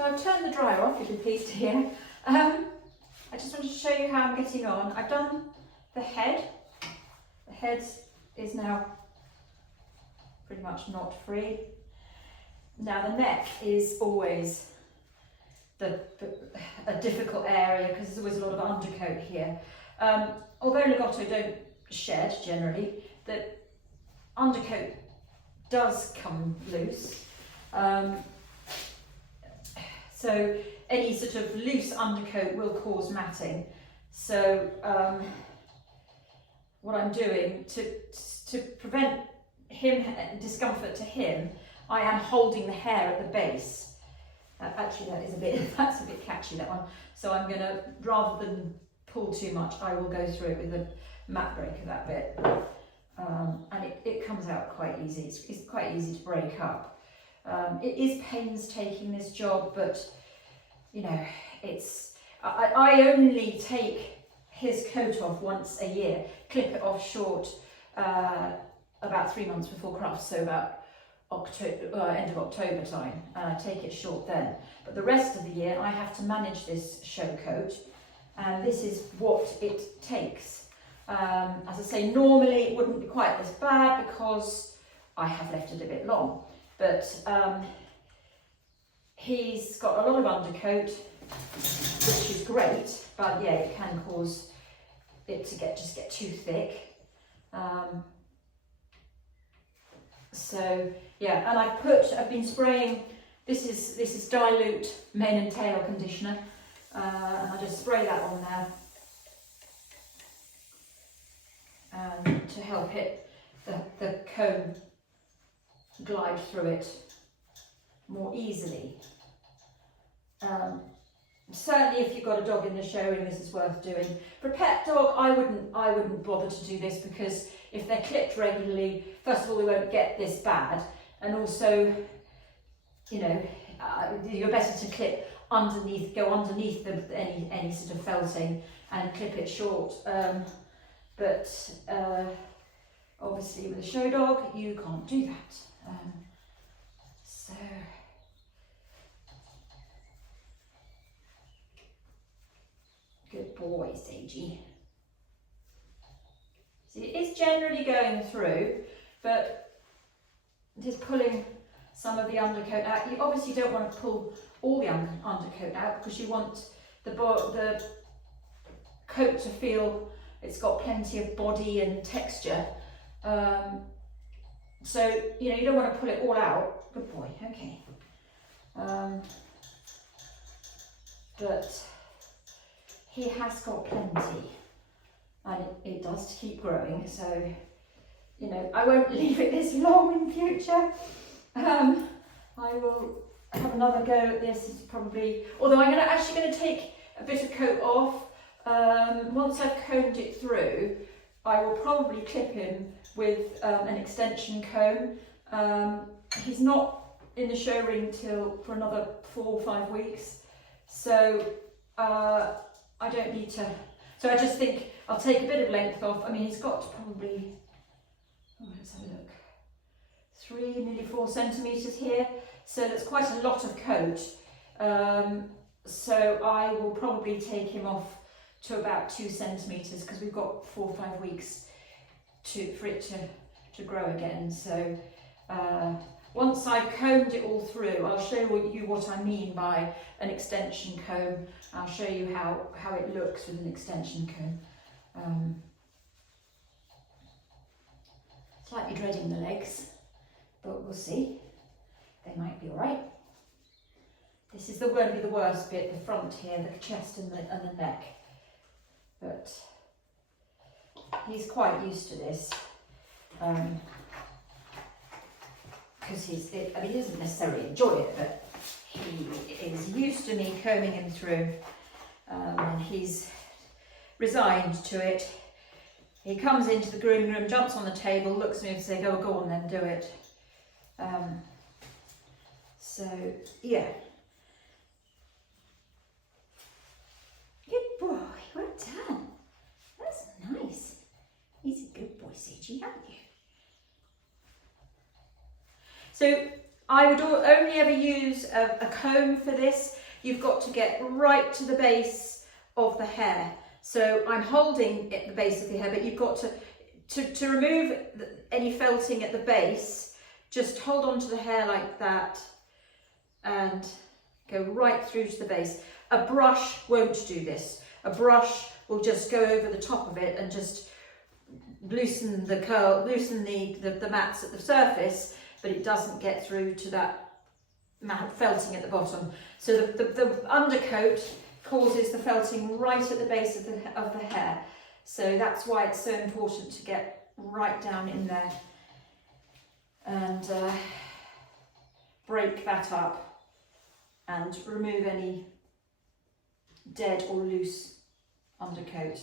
So I've turned the dryer off, you'll be pleased to hear. I just wanted to show you how I'm getting on. I've done the head. The head is now pretty much knot free. Now the neck is always a difficult area because there's always a lot of undercoat here. Although Lagotto don't shed generally, the undercoat does come loose. So any sort of loose undercoat will cause matting. So what I'm doing to prevent discomfort to him, I am holding the hair at the base. Actually, that's a bit catchy, that one. So I'm going to, rather than pull too much, I will go through it with a mat breaker that bit. And it comes out quite easy. It's quite easy to break up. It is painstaking, this job, but you know, I only take his coat off once a year, clip it off short about 3 months before crufts, so about end of October time, and I take it short then. But the rest of the year I have to manage this show coat, and this is what it takes. As I say, normally it wouldn't be quite as bad because I have left it a bit long, but he's got a lot of undercoat, which is great, but yeah, it can cause it to just get too thick. So yeah, and I've been spraying. This is Dilute mane and tail conditioner, and I just spray that on there, to help the comb glide through it more easily. Certainly, if you've got a dog in the show ring, this is worth doing. For a pet dog, I wouldn't bother to do this, because if they're clipped regularly, first of all, they won't get this bad, and also, you know, you're better to clip underneath, go underneath any sort of felting and clip it short. But obviously, with a show dog, you can't do that. So. Good boy, Seiji. See, it is generally going through, but just pulling some of the undercoat out. You obviously don't want to pull all the undercoat out, because you want the coat to feel it's got plenty of body and texture. So, you know, you don't want to pull it all out. Good boy, okay. But he has got plenty, and it does keep growing, so, you know, I won't leave it this long in future. I will have another go at this, probably, although I'm actually going to take a bit of coat off. Once I've combed it through, I will probably clip him with an extension comb. He's not in the show ring for another 4 or 5 weeks, so I don't need to, so I just think I'll take a bit of length off. I mean, he's got probably, let's have a look, 3, nearly 4 centimetres here, so that's quite a lot of coat. So I will probably take him off to about 2 centimetres, because we've got 4 or 5 weeks for it to grow again. So once I've combed it all through, I'll show you what I mean by an extension comb. I'll show you how it looks with an extension comb. Slightly dreading the legs, but we'll see. They might be all right. This is going to be the worst bit, the front here, the chest and the neck. But he's quite used to this. Because he doesn't necessarily enjoy it, but he is used to me combing him through, and he's resigned to it. He comes into the grooming room, jumps on the table, looks at me and says, go on then, do it. So, yeah. Good boy, well done. That's nice. He's a good boy, Seiji, haven't you? So I would only ever use a comb for this. You've got to get right to the base of the hair. So I'm holding at the base of the hair, but you've got to remove any felting at the base. Just hold on to the hair like that and go right through to the base. A brush won't do this. A brush will just go over the top of it and just loosen the curl, loosen the mats at the surface, but it doesn't get through to that felting at the bottom. So the undercoat causes the felting right at the base of the hair. So that's why it's so important to get right down in there and break that up and remove any dead or loose undercoat.